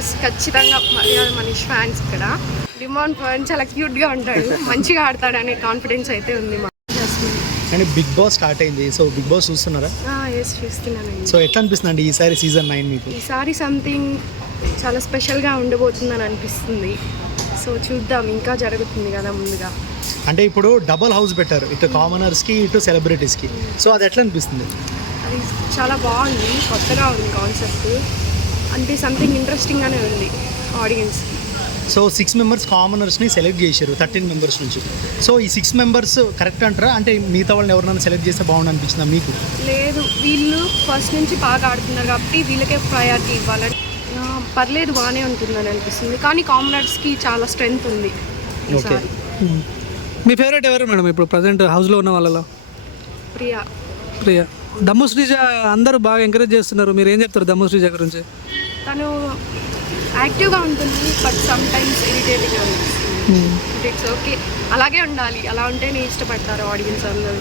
Yes ఖచ్చితంగా మర్యాద Manish fans ఇక్కడ. డిమాండ్ పవన్ చాలా క్యూట్గా ఉంటాడు, మంచిగా ఆడతాడనే కాన్ఫిడెన్స్ అయితే ఉంది మా Jasmine. And Bigg Boss start అయింది, సో బిగ్ బాస్ చూస్తున్నారా? ఎస్ చూస్తున్నానండి. సో ఎట్లా అనిపిస్తుంది అండి ఈసారి సీజన్ 9 మీకు? ఈసారి సంథింగ్ చాలా స్పెషల్గా ఉండబోతుందని అనిపిస్తుంది. సో చూద్దాం, ఇంకా జరుగుతుంది కదా ముందుగా. అంటే ఇప్పుడు డబుల్ హౌస్ పెట్టారు, ఇటు కామనర్స్కి ఇటు సెలబ్రిటీస్కి. సో అది ఎట్లా అనిపిస్తుంది? అది చాలా బాగుంది, కొత్తగా ఉంది కాన్సెప్ట్. అంటే సంథింగ్ ఇంట్రెస్టింగ్గానే ఉంది ఆడియన్స్. సో 6 మెంబర్స్ కామనర్స్ని సెలెక్ట్ చేశారు 13 మెంబర్స్ నుంచి. సో ఈ 6 మెంబర్స్ కరెక్ట్ అంటారా? అంటే మిగతా వాళ్ళని ఎవరైనా సెలెక్ట్ చేస్తే బాగుంది అనిపించిందా మీకు? లేదు, వీళ్ళు ఫస్ట్ నుంచి బాగా ఆడుతున్నారు కాబట్టి వీళ్ళకే ప్రయారిటీ ఇవ్వాలని. పర్లేదు, బాగానే ఉంటుందని అనిపిస్తుంది. కానీ కామనర్స్కి చాలా స్ట్రెంగ్త్ ఉంది ఈసారి. మీ ఫేవరెట్ ఎవరు మేడం ఇప్పుడు ప్రజెంట్ హౌస్లో ఉన్న వాళ్ళలో? ప్రియా. దమ్ము శ్రీజ అందరూ బాగా ఎంకరేజ్ చేస్తున్నారు, మీరు ఏం చెప్తారు దమ్ము శ్రీజ గురించి? తను యాక్టివ్గా ఉంటుంది, బట్ సమ్ టైమ్స్ ఇరిటేటింగ్గా అనిపిస్తుంది. ఇట్స్ ఓకే, అలాగే ఉండాలి, అలా ఉంటేనే ఇష్టపడతారు ఆడియన్స్ అందరూ.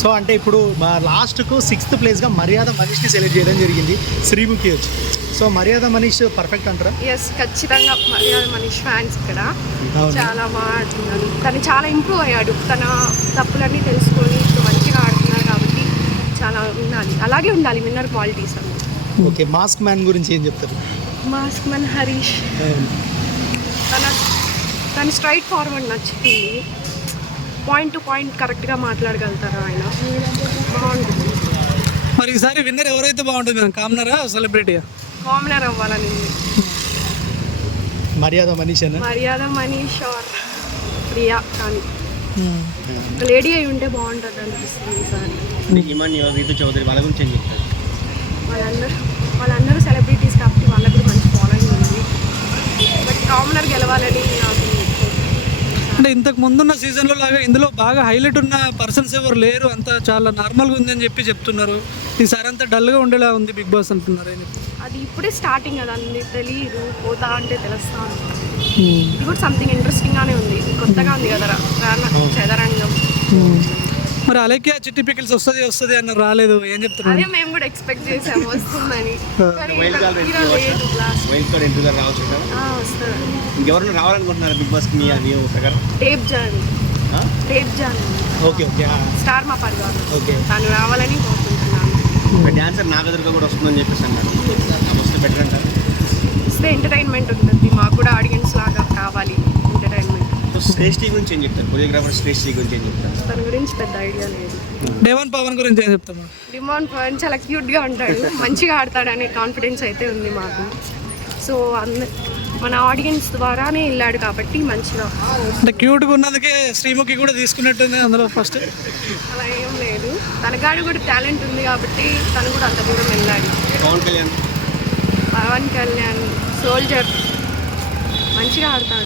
సో అంటే ఇప్పుడు మా లాస్ట్కు 6th ప్లేస్గా మర్యాద మనీష్ని సెలెక్ట్ చేయడం జరిగింది, శ్రీముఖి వచ్చి. సో మర్యాద మనీష్ పర్ఫెక్ట్ అంటారా? ఎస్ ఖచ్చితంగా మర్యాద మనీష్ ఫ్యాన్స్ ఇక్కడ. చాలా బాగా ఆడుతున్నాడు, తను చాలా ఇంప్రూవ్ అయ్యాడు. తన తప్పులన్నీ తెలుసుకొని ఇప్పుడు మంచిగా ఆడుతున్నారు కాబట్టి చాలా ఉండాలి, అలాగే ఉండాలి విన్నర్ క్వాలిటీస్ అన్నీ. ఓకే, మాస్క్ మ్యాన్ గురించి ఏం చెప్తారు? మాస్క్ మ్యాన్ హరీష్, తన స్ట్రైట్ ఫార్వర్డ్ నచ్చుతుంది, పాయింట్ టు పాయింట్ కరెక్ట్గా మాట్లాడగలుగుతారు ఆయన, బాగుంటుంది. మరి ఈసారి విన్నర్ ఎవరైతే బాగుంటుంది మేడం, కామనరా సెలబ్రిటీయా? కామనర్ అవ్వాలని. మర్యాద మనీష్ అన్న. మర్యాద మనీష్ ఆర్ ప్రియా, కానీ లేడీ అయి ఉంటే బాగుంటుంది అనిపిస్తుంది ఈసారి. రీతు చౌదరి వాళ్ళ గురించి ఏం చెప్తారు? వాళ్ళందరూ సెలబ్రిటీస్ కాబట్టి వాళ్ళకు కూడా మంచి ఫాలోయింగ్ ఉంది, బట్ కామనర్ గెలవాలని నాకు. అంటే ఇంతకు ముందున్న సీజన్లో లాగా ఇందులో బాగా హైలైట్ ఉన్న పర్సన్స్ ఎవరు లేరు, అంతా చాలా నార్మల్గా ఉందని చెప్తున్నారు. ఈసారి అంతా డల్గా ఉండేలా ఉంది బిగ్ బాస్ అంటున్నారు. అది ఇప్పుడే స్టార్టింగ్ కదా, అండి తెలియదు, పోతా అంటే తెలుస్తాను. ఇది కూడా సంథింగ్ ఇంట్రెస్టింగ్గానే ఉంది, కొత్తగా ఉంది కదా చదరంగం. మరి అలెక్కి చిట్టి పికిల్స్ వస్తుంది అన్న రాలేదు, ఏం చెప్తున్నారు? అదే మేము కూడా ఎక్స్పెక్ట్ చేసాము వస్తుందని. ఇంకెవరైనా రావాలనుకుంటున్నారు బిగ్ బాస్ కి? టేప్ జాన్ ఓకే ఓకే, స్టార్ మా పరివారం, ఓకే, తను రావాలని కోరుకుంటున్నాను. డాన్సర్ నాగదుర్గ కూడా వస్తుందని చెప్పేసి అన్నారు, వస్తే బెటర్ అంటారు. వస్తే ఎంటర్టైన్మెంట్ ఉంటుంది, మాకు కూడా ఆడియన్స్ లాగా కావాలి ఎంటర్టైన్మెంట్. శ్రేష్ఠి గురించి ఏం చెప్తారు? కొరియోగ్రాఫర్ శ్రేష్ఠి గురించి ఏం చెప్తారు? తన గురించి పెద్ద ఐడియా లేదు. డిమాండ్ పవన్ గురించి ఏం చెప్తారు? డిమాండ్ పవన్ చాలా క్యూట్గా ఉంటాడు, మంచిగా ఆడతాడనే కాన్ఫిడెన్స్ అయితే ఉంది మాకు. సో మన ఆడియన్స్ ద్వారానే వెళ్ళాడు కాబట్టి మంచిగా. అంటే క్యూట్గా ఉన్నందుకే శ్రీముఖి కూడా తీసుకున్నట్టుంది అందులో ఫస్ట్. అలా ఏం లేదు, తనకాడు కూడా టాలెంట్ ఉంది కాబట్టి తను కూడా అంత దూరం వెళ్ళాడు. పవన్ కళ్యాణ్ సోల్జర్ మంచిగా ఆడతాడు.